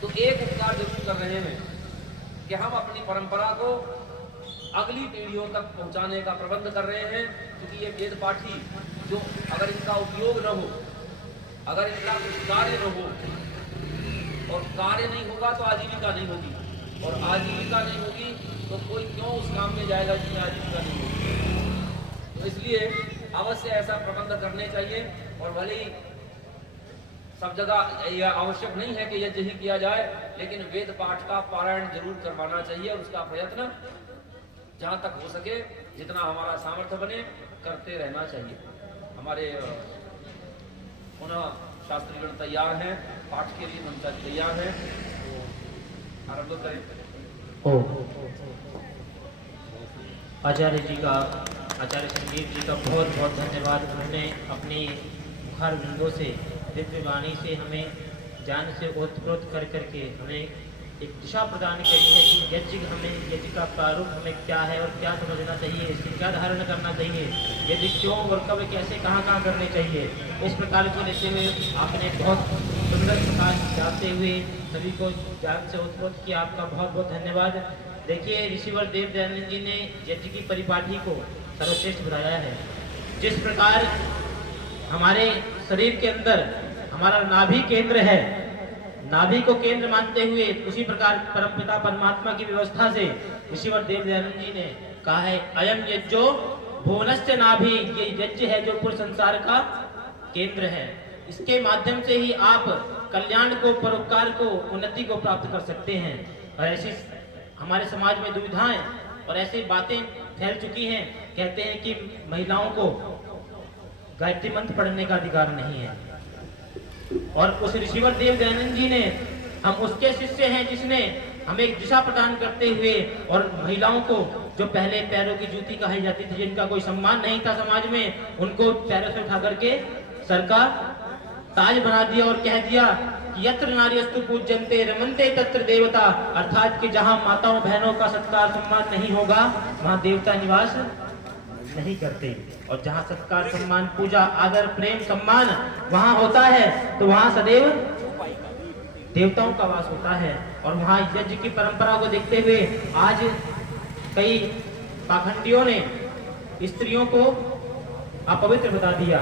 तो एक उपकार जरूर कर रहे हैं कि हम अपनी परंपरा को अगली पीढ़ियों तक पहुंचाने का प्रबंध कर रहे हैं, क्योंकि ये वेद पाठी जो अगर इनका उपयोग न हो, अगर इनका कुछ कार्य न हो, और कार्य नहीं होगा तो आजीविका नहीं होगी, और आजीविका नहीं होगी तो कोई क्यों उस काम में जाएगा जिसमें आजीविका नहीं होगी। तो इसलिए अवश्य ऐसा प्रबंध करने चाहिए। और भले ही सब जगह यह आवश्यक नहीं है कि यज्ञ ही किया जाए, लेकिन वेद पाठ का पारायण जरूर करवाना चाहिए और उसका प्रयत्न जहाँ तक हो सके, जितना हमारा सामर्थ्य बने, करते रहना चाहिए। हमारे पुनः शास्त्रीगण तैयार हैं, पाठ के लिए मंत्र तैयार है, तो आरंभ करें। आचार्य जी का, आचार्य संदीप जी का बहुत बहुत धन्यवाद। उन्होंने अपनी मुखार बिंदों से, दिव्य वाणी से हमें ज्ञान से ओतप्रोत कर करके हमें एक दिशा प्रदान करी है कि यज्ञ हमें, यज्ञ का प्रारूप हमें क्या है और क्या समझना चाहिए, इससे क्या धारण करना चाहिए, यज्ञ क्यों और कब कैसे कहाँ कहाँ करने चाहिए। इस प्रकार को लेते हुए आपने बहुत सुंदर प्रकाश डालते हुए सभी को ज्ञान से ओतप्रोत किया। आपका बहुत बहुत धन्यवाद। देखिए, ऋषिवर देव दयानंद जी ने यज्ञ की परिपाटी को सर्वश्रेष्ठ बताया है। जिस प्रकार हमारे शरीर के अंदर हमारा नाभि केंद्र है, नाभि को केंद्र मानते हुए उसी प्रकार परमपिता परमात्मा की व्यवस्था से ऋषिवर देव दयानंद जी ने कहा है, अयम यज्ञो भुवनश्च नाभि, ये यज्ञ है जो पूरे संसार का केंद्र है। इसके माध्यम से ही आप कल्याण को, परोपकार को, उन्नति को प्राप्त कर सकते हैं। और ऐसी हमारे समाज में दुविधाएं और ऐसी बातें फैल चुकी हैं, कहते हैं कि महिलाओं को गायत्री मंत्र पढ़ने का अधिकार नहीं है। और उस ऋषिवर देव दयानंद जी ने, हम उसके शिष्य हैं जिसने हमें एक दिशा प्रदान करते हुए, और महिलाओं को जो पहले पैरों की जूती कही जाती थी, जिनका कोई सम्मान नहीं था समाज में, उनको पैरों से उठा करके सर का ताज बना दिया और कह दिया कि यत्र नार्यस्तु पूज्यन्ते रमन्ते तत्र देवता, अर्थात कि जहां माताओं बहनों का सत्कार सम्मान नहीं होगा वहां देवता निवास नहीं करते। और जहां सत्कार सम्मान पूजा आदर प्रेम सम्मान वहां होता है तो वहां सदैव देवताओं का वास होता है। और वहां यज्ञ की परंपरा को देखते हुए आज कई पाखंडियों ने स्त्रियों को अपवित्र बता दिया।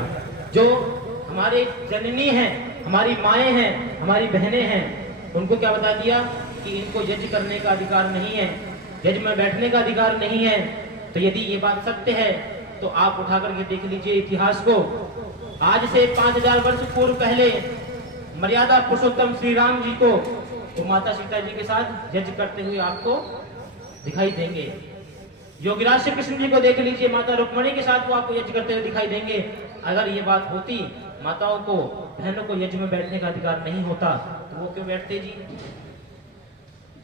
जो हमारे जननी हैं, हमारी माएँ हैं, हमारी बहनें हैं, उनको क्या बता दिया कि इनको यज्ञ करने का अधिकार नहीं है, यज्ञ में बैठने का अधिकार नहीं है। तो यदि ये बात सत्य है तो आप उठा करके देख लीजिए इतिहास को। आज से 5000 वर्ष पूर्व पहले मर्यादा पुरुषोत्तम श्री राम जी को वो माता सीता जी के साथ यज्ञ करते हुए आपको दिखाई देंगे। योगीराज श्री कृष्ण जी को देख लीजिए, माता रुक्मणी के साथ वो आपको यज्ञ करते हुए दिखाई देंगे। अगर ये बात होती, माताओं को, बहनों को यज्ञ में बैठने का अधिकार नहीं होता, तो वो क्यों बैठते जी?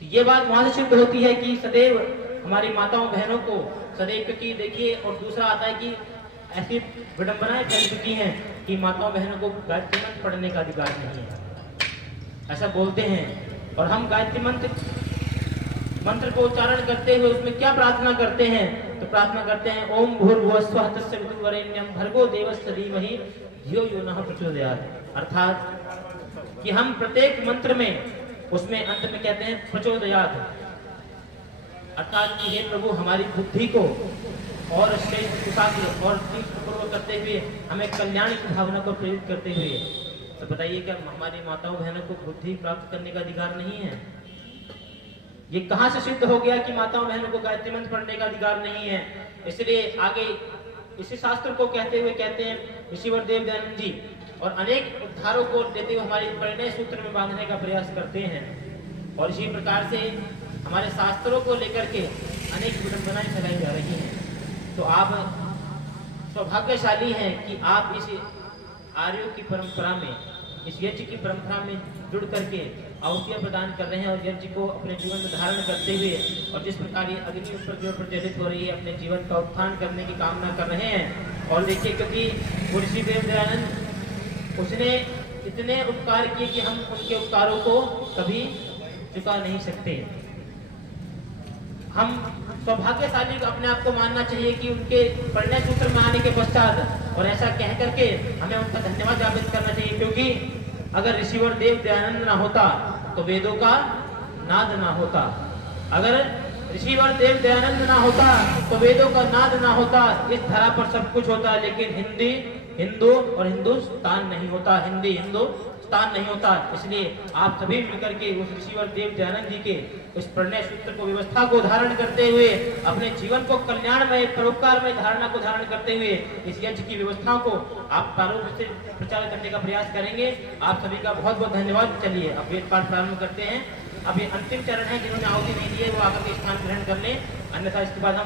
तो ये बात वहां से सिद्ध होती है कि सदैव हमारी माताओं बहनों को सदैव, क्योंकि देखिए, और दूसरा आता है कि ऐसी विडंबनाएं फैल चुकी हैं कि माताओं बहनों को गायत्री मंत्र पढ़ने का अधिकार नहीं है, ऐसा बोलते हैं। और हम गायत्री मंत्र को उच्चारण करते हुए उसमें क्या प्रार्थना करते हैं? तो प्रार्थना करते हैं ओम भूर्भुवस्वः तत्सवितुर्वरेण्यं भर्गो देवस्य धीमहि धियो यो नः प्रचोदयात्। अर्थात कि हम प्रत्येक मंत्र में उसमें अंत में कहते हैं प्रचोदयात्, अर्थात कि हे प्रभु हमारी बुद्धि को और श्रेष्ठ कुशाग्र और तीर्थपूर्वक करते हुए हमें कल्याण की भावना को प्रेरित करते हुए। तो बताइए, क्या हमारी माताओं बहनों को बुद्धि प्राप्त करने का अधिकार नहीं है? ये कहां से सिद्ध हो गया कि माताओं बहनों को गायत्री मंत्र पढ़ने का अधिकार नहीं है? इसलिए आगे इसी शास्त्र को कहते हुए कहते हैं ऋषिवर देव दयानंद जी, और अनेक उद्धारों को देते हुए हमारे परिणय सूत्र में बांधने का प्रयास करते हैं। और इसी प्रकार से हमारे शास्त्रों को लेकर के अनेक विडंबनाएं फैलाई जा रही हैं। तो आप सौभाग्यशाली हैं कि आप इस आर्यों की परंपरा में, इस यज्ञ की परंपरा में जुड़ करके आहुतियां प्रदान कर रहे हैं और यज्ञ को अपने जीवन में धारण करते हुए, और जिस प्रकार ये अग्नि ऊपर की ओर प्रज्वलित हो रही है, अपने जीवन का उत्थान करने की कामना कर रहे हैं। और देखिए, क्योंकि ऋषि देव दयानंद उसने इतने उपकार किए कि हम उनके उपकारों को कभी चुका नहीं सकते। हम सौभाग्यशाली अपने आप को मानना चाहिए कि उनके परिणय सूत्र में आने के पश्चात, और ऐसा कह करके हमें उनका धन्यवाद ज्ञापित करना चाहिए, क्योंकि अगर ऋषिवर देव दयानंद ना होता तो वेदों का नाद ना होता। अगर ऋषिवर देव दयानंद ना होता तो वेदों का नाद ना होता। इस धरा पर सब कुछ होता, लेकिन हिंदी हिंदू और हिंदुस्तान नहीं होता, हिंदी हिंदुस्तान नहीं होता। इसलिए आप सभी मिलकर के उस ऋषिवर देव दयानंद जी के उस प्रणय सूत्र को, व्यवस्था को धारण करते हुए अपने जीवन को कल्याणमय परोपकारमय धारणा को धारण करते हुए इस यज्ञ की व्यवस्था को आप प्रारूप से प्रचार करने का प्रयास करेंगे। आप सभी का बहुत बहुत धन्यवाद। चलिए अब वेद पाठ प्रारंभ करते हैं। अब ये अंतिम चरण है, जिन्होंने आहुति नहीं दी है वो आकर के स्थान ग्रहण कर लें, अन्यथा इसके बाद हम